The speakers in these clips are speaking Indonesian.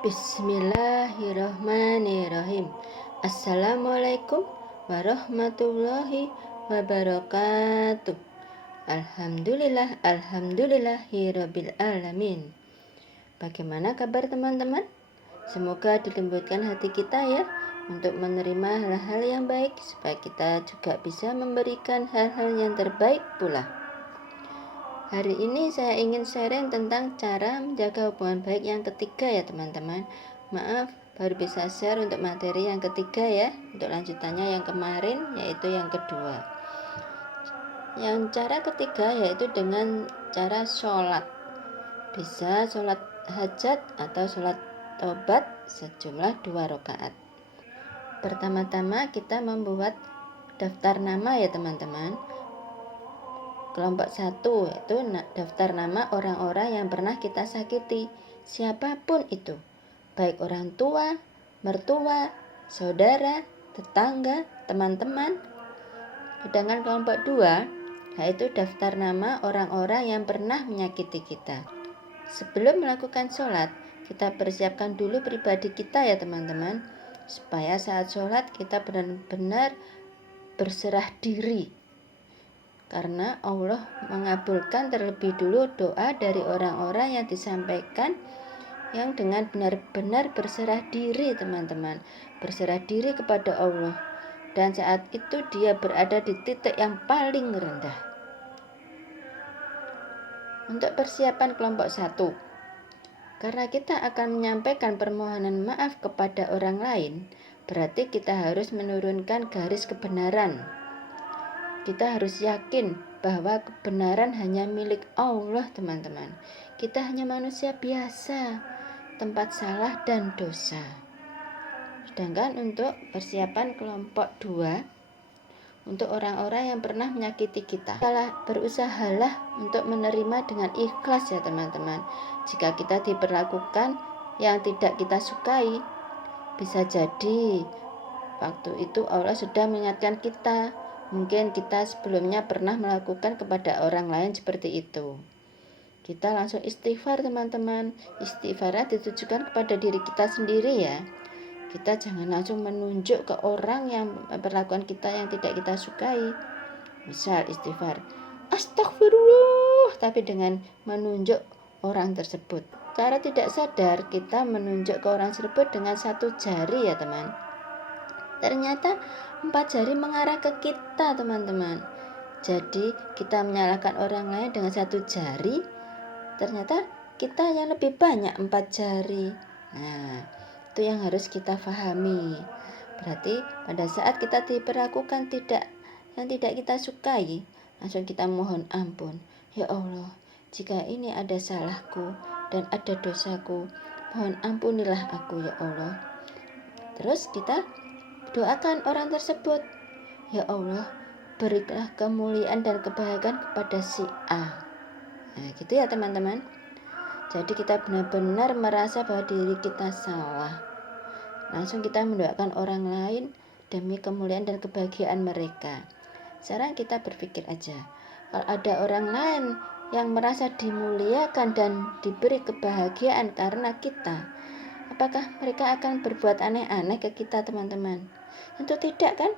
Bismillahirrahmanirrahim. Assalamualaikum warahmatullahi wabarakatuh. Alhamdulillahirabbil alamin. Bagaimana kabar teman-teman? Semoga dilembutkan hati kita ya untuk menerima hal-hal yang baik supaya kita juga bisa memberikan hal-hal yang terbaik pula. Hari ini saya ingin sharing tentang cara menjaga hubungan baik yang ketiga ya teman-teman. Maaf, baru bisa share untuk materi yang ketiga ya. Untuk lanjutannya yang kemarin yaitu yang kedua. Yang cara ketiga yaitu dengan cara sholat. Bisa sholat hajat atau sholat tobat sejumlah 2 rakaat. Pertama-tama kita membuat daftar nama ya teman-teman. Kelompok 1 yaitu daftar nama orang-orang yang pernah kita sakiti, siapapun itu, baik orang tua, mertua, saudara, tetangga, teman-teman. Sedangkan kelompok 2 yaitu daftar nama orang-orang yang pernah menyakiti kita. Sebelum melakukan sholat, kita persiapkan dulu pribadi kita ya teman-teman, supaya saat sholat kita benar-benar berserah diri. Karena Allah mengabulkan terlebih dulu doa dari orang-orang yang disampaikan yang dengan benar-benar berserah diri teman-teman. Berserah diri kepada Allah. Dan saat itu dia berada di titik yang paling rendah. Untuk persiapan kelompok 1. Karena kita akan menyampaikan permohonan maaf kepada orang lain, berarti kita harus menurunkan garis kebenaran. Kita harus yakin bahwa kebenaran hanya milik Allah teman-teman. Kita hanya manusia biasa, tempat salah dan dosa. Sedangkan untuk persiapan kelompok 2, untuk orang-orang yang pernah menyakiti kita, berusahalah untuk menerima dengan ikhlas ya teman-teman. Jika kita diperlakukan yang tidak kita sukai, bisa jadi waktu itu Allah sudah mengingatkan kita. Mungkin kita sebelumnya pernah melakukan kepada orang lain seperti itu. Kita langsung istighfar teman-teman. Istighfarnya ditujukan kepada diri kita sendiri ya. Kita jangan langsung menunjuk ke orang yang memperlakukan kita yang tidak kita sukai. Misal istighfar, astagfirullah, tapi dengan menunjuk orang tersebut. Cara tidak sadar kita menunjuk ke orang tersebut dengan 1 jari ya teman. Ternyata 4 jari mengarah ke kita teman-teman. Jadi kita menyalahkan orang lain dengan 1 jari, ternyata kita yang lebih banyak 4 jari. Nah, itu yang harus kita pahami. Berarti pada saat kita diperlakukan yang tidak kita sukai, langsung kita mohon ampun. Ya Allah, jika ini ada salahku dan ada dosaku, mohon ampunilah aku ya Allah. Terus kita doakan orang tersebut, ya Allah, berilah kemuliaan dan kebahagiaan kepada si A. Nah, gitu ya teman-teman. Jadi kita benar-benar merasa bahwa diri kita salah. Langsung kita mendoakan orang lain demi kemuliaan dan kebahagiaan mereka. Sekarang kita berpikir aja, kalau ada orang lain yang merasa dimuliakan dan diberi kebahagiaan karena kita, apakah mereka akan berbuat aneh-aneh ke kita teman-teman? Tentu tidak kan?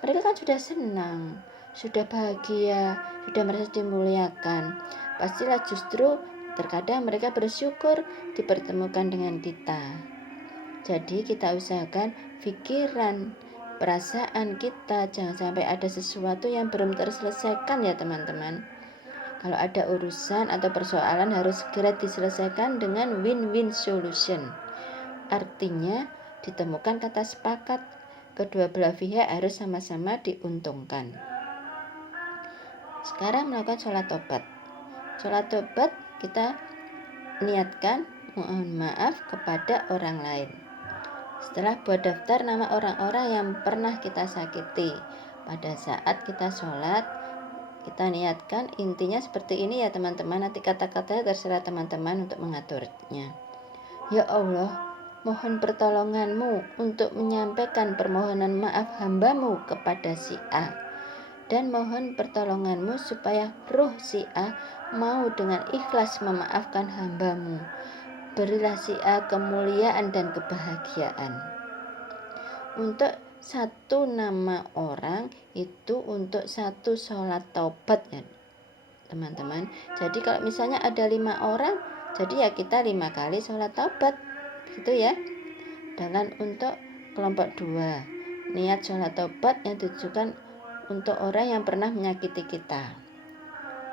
Mereka kan sudah senang, sudah bahagia, sudah merasa dimuliakan. Pastilah justru terkadang mereka bersyukur dipertemukan dengan kita. Jadi kita usahakan pikiran, perasaan kita jangan sampai ada sesuatu yang belum terselesaikan ya teman-teman. Kalau ada urusan atau persoalan harus segera diselesaikan dengan win-win solution. Artinya ditemukan kata sepakat, kedua belah pihak harus sama-sama diuntungkan. Sekarang melakukan sholat tobat. Sholat tobat kita niatkan mohon maaf kepada orang lain. Setelah buat daftar nama orang-orang yang pernah kita sakiti, pada saat kita sholat, kita niatkan intinya seperti ini ya teman-teman. Nanti kata-katanya terserah teman-teman untuk mengaturnya. Ya Allah, mohon pertolonganmu untuk menyampaikan permohonan maaf hambamu kepada si A. Dan mohon pertolonganmu supaya ruh si A mau dengan ikhlas memaafkan hambamu. Berilah si A kemuliaan dan kebahagiaan. Untuk satu nama orang itu untuk satu sholat taubat ya teman-teman. Jadi kalau misalnya ada 5 orang, jadi ya kita 5 kali sholat taubat gitu ya. Dan untuk kelompok 2, niat sholat taubat yang ditujukan untuk orang yang pernah menyakiti kita.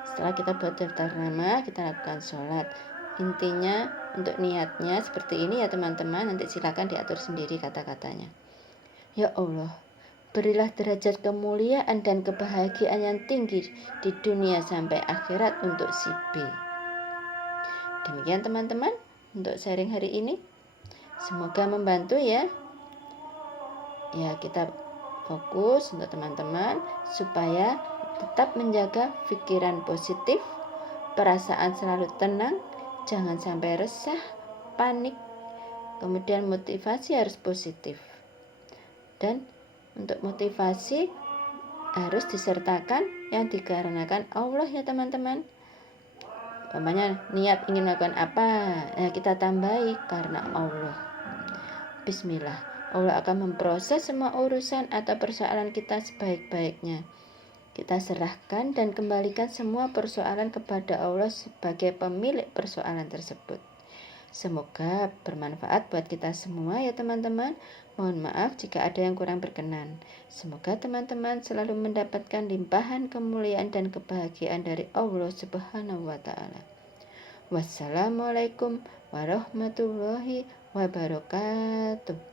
Setelah kita buat daftar nama, kita lakukan sholat. Intinya untuk niatnya seperti ini ya teman-teman. Nanti silakan diatur sendiri kata-katanya. Ya Allah, berilah derajat kemuliaan dan kebahagiaan yang tinggi di dunia sampai akhirat untuk si B. Demikian teman-teman untuk sharing hari ini. Semoga membantu ya. Ya, kita fokus untuk teman-teman supaya tetap menjaga pikiran positif, perasaan selalu tenang, jangan sampai resah, panik. Kemudian motivasi harus positif. Dan untuk motivasi harus disertakan yang dikarenakan Allah ya teman-teman. Umpamanya niat ingin melakukan apa, kita tambahi karena Allah. Bismillah, Allah akan memproses semua urusan atau persoalan kita sebaik-baiknya. Kita serahkan dan kembalikan semua persoalan kepada Allah sebagai pemilik persoalan tersebut. Semoga bermanfaat buat kita semua ya teman-teman. Mohon maaf jika ada yang kurang berkenan. Semoga teman-teman selalu mendapatkan limpahan kemuliaan dan kebahagiaan dari Allah Subhanahu wa Ta'ala. Wassalamualaikum warahmatullahi wabarakatuh.